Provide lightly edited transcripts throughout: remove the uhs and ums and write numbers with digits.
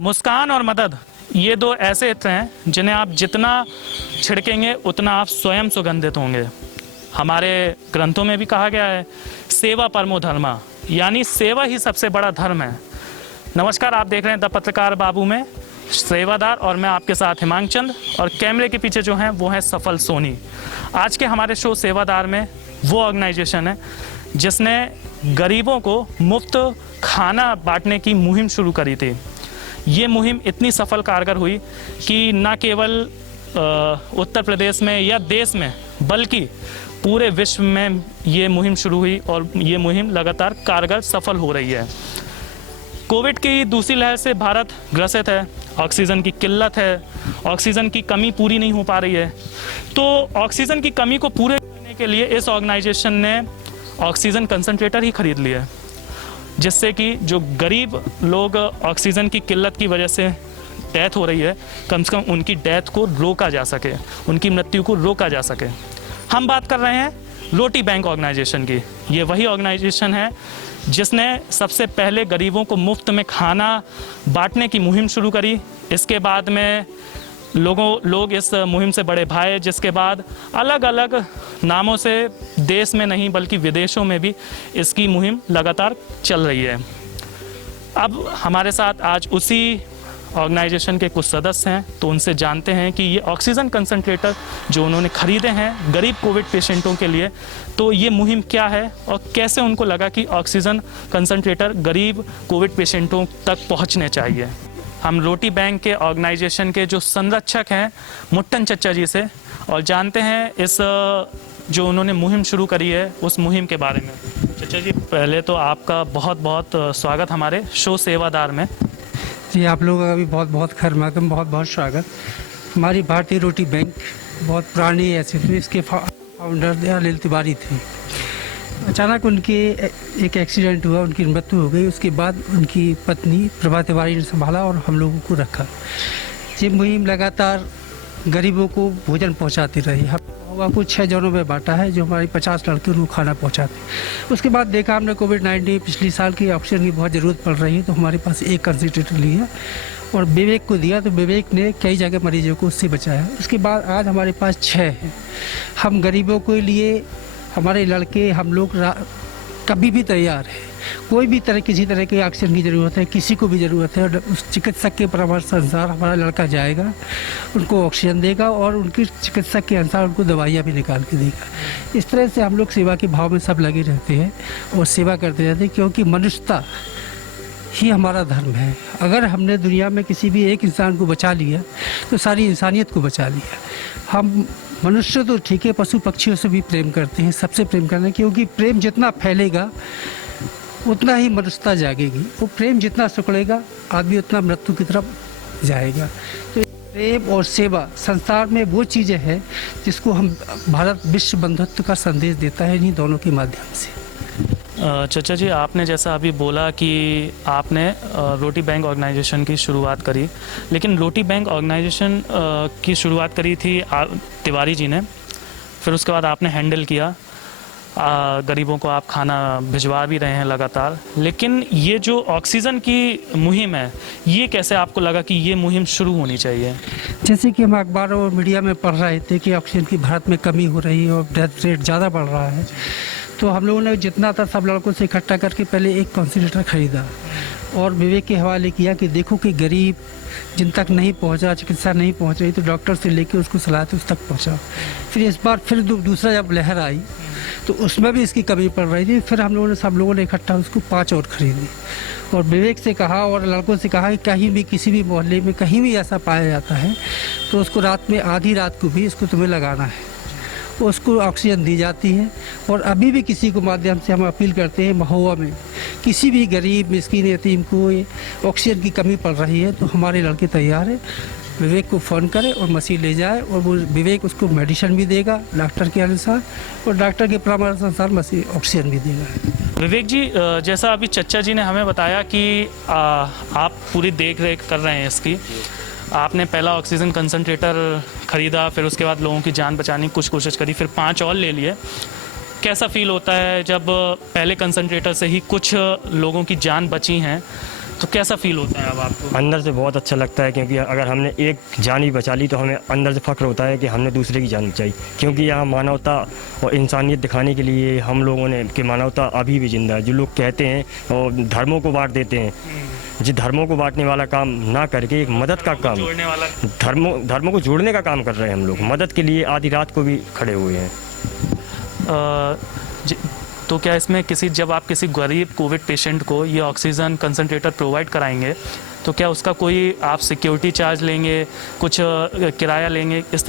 मुस्कान और मदद, ये दो ऐसे इत्र हैं जिन्हें आप जितना छिड़केंगे उतना आप स्वयं सुगंधित होंगे। हमारे ग्रंथों में भी कहा गया है, सेवा परमो धर्मा, यानी सेवा ही सबसे बड़ा धर्म है। नमस्कार, आप देख रहे हैं द पत्रकार बाबू में सेवादार, और मैं आपके साथ हिमांक चंद, और कैमरे के पीछे जो हैं वो है सफल सोनी। आज के हमारे शो सेवादार में वो ऑर्गेनाइजेशन है जिसने गरीबों को मुफ्त खाना बांटने की मुहिम शुरू करी थी। ये मुहिम इतनी सफल कारगर हुई कि न केवल उत्तर प्रदेश में या देश में बल्कि पूरे विश्व में ये मुहिम शुरू हुई और ये मुहिम लगातार कारगर सफल हो रही है। कोविड की दूसरी लहर से भारत ग्रसित है, ऑक्सीजन की किल्लत है, ऑक्सीजन की कमी पूरी नहीं हो पा रही है। तो ऑक्सीजन की कमी को पूरे करने के लिए इस ऑर्गेनाइजेशन ने ऑक्सीजन कंसंट्रेटर ही खरीद लिए, जिससे कि जो गरीब लोग ऑक्सीजन की किल्लत की वजह से डेथ हो रही है, कम से कम उनकी डेथ को रोका जा सके, उनकी मृत्यु को रोका जा सके। हम बात कर रहे हैं रोटी बैंक ऑर्गेनाइजेशन की। ये वही ऑर्गेनाइजेशन है जिसने सबसे पहले गरीबों को मुफ्त में खाना बांटने की मुहिम शुरू करी। इसके बाद में लोग इस मुहिम से बड़े भाए, जिसके बाद अलग अलग नामों से देश में नहीं बल्कि विदेशों में भी इसकी मुहिम लगातार चल रही है। अब हमारे साथ आज उसी ऑर्गेनाइजेशन के कुछ सदस्य हैं, तो उनसे जानते हैं कि ये ऑक्सीजन कंसंट्रेटर जो उन्होंने खरीदे हैं गरीब कोविड पेशेंटों के लिए, तो ये मुहिम क्या है और कैसे उनको लगा कि ऑक्सीजन कंसंट्रेटर गरीब कोविड पेशेंटों तक पहुंचने चाहिए। हम रोटी बैंक के ऑर्गेनाइजेशन के जो संरक्षक हैं मुट्टन चच्चा जी से और जानते हैं इस जो उन्होंने मुहिम शुरू करी है उस मुहिम के बारे में। चच्चा जी, पहले तो आपका बहुत बहुत स्वागत हमारे शो सेवादार में। जी, आप लोगों का भी बहुत बहुत खैर-मक़दम, बहुत बहुत स्वागत। हमारी भारतीय रोटी बैंक बहुत पुरानी ऐसी थी, इसके फाउंडर दयाल तिवारी थे। अचानक उनके एक एक्सीडेंट हुआ, उनकी मृत्यु हो गई। उसके बाद उनकी पत्नी प्रभा तिवारी ने संभाला और हम लोगों को रखा। ये मुहिम लगातार गरीबों को भोजन पहुंचाती रही। हम कुछ 6 जोनों में बांटा है, जो हमारी 50 लड़के उनको खाना पहुंचाते। उसके बाद देखा हमने कोविड-19 पिछले साल की ऑक्सीजन की बहुत ज़रूरत पड़ रही है, तो हमारे पास एक कंसंट्रेटर लिया और विवेक को दिया, तो विवेक ने कई जगह मरीजों को उससे बचाया। उसके बाद आज हमारे पास 6 हैं। हम गरीबों के लिए, हमारे लड़के, हम लोग कभी भी तैयार हैं। कोई भी किसी तरह की ऑक्सीजन की ज़रूरत है, किसी को भी ज़रूरत है, उस चिकित्सक के परामर्श अनुसार हमारा लड़का जाएगा, उनको ऑक्सीजन देगा और उनकी चिकित्सक के अनुसार उनको दवाइयाँ भी निकाल के देगा। इस तरह से हम लोग सेवा के भाव में सब लगे रहते हैं और सेवा करते रहते हैं, क्योंकि मनुष्यता ही हमारा धर्म है। अगर हमने दुनिया में किसी भी एक इंसान को बचा लिया तो सारी इंसानियत को बचा लिया। हम मनुष्य तो ठीक है, पशु पक्षियों से भी प्रेम करते हैं, सबसे प्रेम करना है, क्योंकि प्रेम जितना फैलेगा उतना ही मनुष्यता जागेगी। वो प्रेम जितना सिकुड़ेगा आदमी उतना मृत्यु की तरफ जाएगा। तो प्रेम और सेवा संसार में वो चीज़ें हैं जिसको हम भारत विश्व बंधुत्व का संदेश देता है इन्हीं दोनों के माध्यम से। चचा जी, आपने जैसा अभी बोला कि आपने रोटी बैंक ऑर्गेनाइजेशन की शुरुआत करी, लेकिन रोटी बैंक ऑर्गेनाइजेशन की शुरुआत करी थी तिवारी जी ने, फिर उसके बाद आपने हैंडल किया, गरीबों को आप खाना भिजवा भी रहे हैं लगातार। लेकिन ये जो ऑक्सीजन की मुहिम है, ये कैसे आपको लगा कि ये मुहिम शुरू होनी चाहिए? जैसे कि हम अखबारों और मीडिया में पढ़ रहे थे कि ऑक्सीजन की भारत में कमी हो रही है और डेथ रेट ज़्यादा बढ़ रहा है, तो हम लोगों ने जितना था सब लड़कों से इकट्ठा करके पहले एक कंसंट्रेटर खरीदा और विवेक के हवाले किया कि देखो कि गरीब जिन तक नहीं पहुंचा, चिकित्सा नहीं पहुंच रही, तो डॉक्टर से लेके उसको सलाह उस तक पहुंचा। फिर इस बार फिर दूसरा जब लहर आई तो उसमें भी इसकी कमी पड़ रही थी। फिर हम लोगों ने सब लोगों ने इकट्ठा उसको 5 और ख़रीदी और विवेक से कहा और लड़कों से कहा कि कहीं भी किसी भी मोहल्ले में कहीं भी ऐसा पाया जाता है तो उसको रात में आधी रात को भी इसको तुम्हें लगाना है, उसको ऑक्सीजन दी जाती है। और अभी भी किसी को माध्यम से हम अपील करते हैं, महुआ में किसी भी गरीब मिस्कीन यतीम को ऑक्सीजन की कमी पड़ रही है तो हमारे लड़के तैयार है, विवेक को फ़ोन करे और मशीन ले जाए और वो विवेक उसको मेडिसिन भी देगा डॉक्टर के अनुसार और डॉक्टर के परामर्श अनुसार मशीन ऑक्सीजन भी देगा। विवेक जी, जैसा अभी चच्चा जी ने हमें बताया कि आप पूरी देख रेख कर रहे हैं इसकी, आपने पहला ऑक्सीजन कंसंट्रेटर ख़रीदा, फिर उसके बाद लोगों की जान बचाने की कुछ कोशिश करी, फिर 5 और ले लिए। कैसा फील होता है जब पहले कंसंट्रेटर से ही कुछ लोगों की जान बची हैं, तो कैसा फील होता है अब आपको? अंदर से बहुत अच्छा लगता है, क्योंकि अगर हमने एक जान भी बचा ली तो हमें अंदर से फ़ख्र होता है कि हमने दूसरे की जान बचाई। क्योंकि यहाँ मानवता और इंसानियत दिखाने के लिए हम लोगों ने कि मानवता अभी भी ज़िंदा है। जो लोग कहते हैं और धर्मों को बांट देते हैं, जी धर्मों को बांटने वाला काम ना करके एक मदद का काम, जोड़ने वाला। धर्मों को जोड़ने का काम कर रहे हैं हम लोग। मदद के लिए आधी रात को भी खड़े हुए हैं। तो क्या इसमें जब आप किसी गरीब कोविड पेशेंट को ये ऑक्सीजन कंसंट्रेटर प्रोवाइड कराएंगे तो क्या उसका कोई आप सिक्योरिटी चार्ज लेंगे, कुछ किराया लेंगे, इस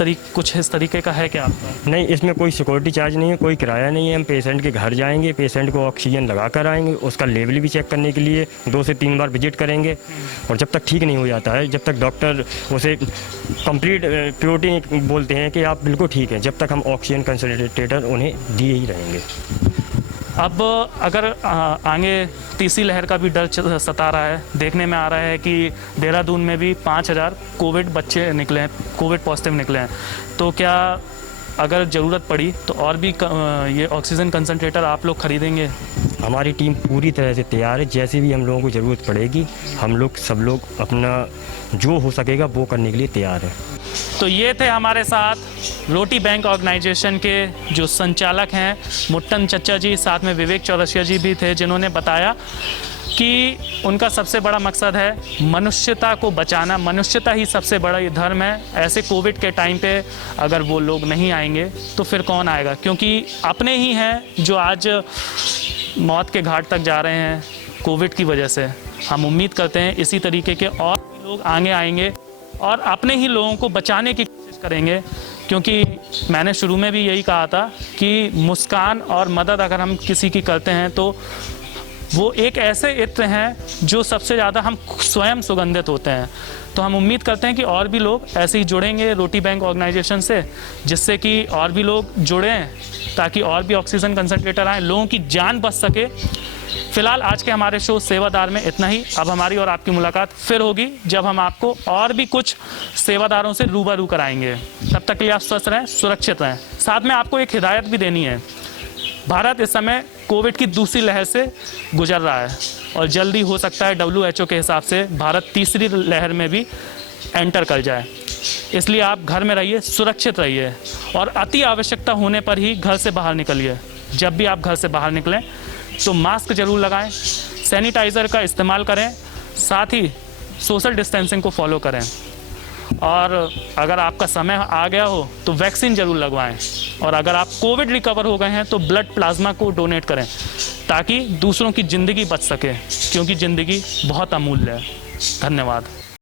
तरीके का है क्या आपका? नहीं, इसमें कोई सिक्योरिटी चार्ज नहीं है, कोई किराया नहीं है। हम पेशेंट के घर जाएंगे, पेशेंट को ऑक्सीजन लगा कर आएंगे, उसका लेवल भी चेक करने के लिए 2 से 3 बार विजिट करेंगे। और जब तक ठीक नहीं हो जाता है, जब तक डॉक्टर उसे कंप्लीट प्योरिटी बोलते हैं कि आप बिल्कुल ठीक हैं, जब तक हम ऑक्सीजन कंसंट्रेटर उन्हें दिए ही रहेंगे। अब अगर आगे तीसरी लहर का भी डर सता रहा है, देखने में आ रहा है कि देहरादून में भी 5000 कोविड बच्चे निकले हैं, कोविड पॉजिटिव निकले हैं, तो क्या अगर ज़रूरत पड़ी तो और भी ये ऑक्सीजन कंसंट्रेटर आप लोग खरीदेंगे? हमारी टीम पूरी तरह से तैयार है। जैसे भी हम लोगों को ज़रूरत पड़ेगी, हम लोग सब लोग अपना जो हो सकेगा वो करने के लिए तैयार है। तो ये थे हमारे साथ रोटी बैंक ऑर्गेनाइजेशन के जो संचालक हैं मुट्टन चच्चा जी, साथ में विवेक चौरसिया जी भी थे, जिन्होंने बताया कि उनका सबसे बड़ा मकसद है मनुष्यता को बचाना। मनुष्यता ही सबसे बड़ा ये धर्म है। ऐसे कोविड के टाइम पे अगर वो लोग नहीं आएंगे तो फिर कौन आएगा, क्योंकि अपने ही हैं जो आज मौत के घाट तक जा रहे हैं कोविड की वजह से। हम उम्मीद करते हैं इसी तरीके के और भी लोग आगे आएंगे और अपने ही लोगों को बचाने की कोशिश करेंगे, क्योंकि मैंने शुरू में भी यही कहा था कि मुस्कान और मदद अगर हम किसी की करते हैं तो वो एक ऐसे इत्र हैं जो सबसे ज़्यादा हम स्वयं सुगंधित होते हैं। तो हम उम्मीद करते हैं कि और भी लोग ऐसे ही जुड़ेंगे रोटी बैंक ऑर्गेनाइजेशन से, जिससे कि और भी लोग जुड़ें ताकि और भी ऑक्सीजन कंसंट्रेटर आएँ, लोगों की जान बच सके। फिलहाल आज के हमारे शो सेवादार में इतना ही। अब हमारी और आपकी मुलाकात फिर होगी जब हम आपको और भी कुछ सेवादारों से रूबरू कराएंगे। तब तक के लिए आप स्वस्थ रहें, सुरक्षित रहें। साथ में आपको एक हिदायत भी देनी है। भारत इस समय कोविड की दूसरी लहर से गुजर रहा है और जल्दी हो सकता है WHO के हिसाब से भारत तीसरी लहर में भी एंटर कर जाए। इसलिए आप घर में रहिए, सुरक्षित रहिए और अति आवश्यकता होने पर ही घर से बाहर निकलिए। जब भी आप घर से बाहर निकलें तो मास्क जरूर लगाएं, सैनिटाइज़र का इस्तेमाल करें, साथ ही सोशल डिस्टेंसिंग को फॉलो करें। और अगर आपका समय आ गया हो तो वैक्सीन जरूर लगवाएं। और अगर आप कोविड रिकवर हो गए हैं तो ब्लड प्लाज्मा को डोनेट करें ताकि दूसरों की ज़िंदगी बच सके, क्योंकि ज़िंदगी बहुत अमूल्य है। धन्यवाद।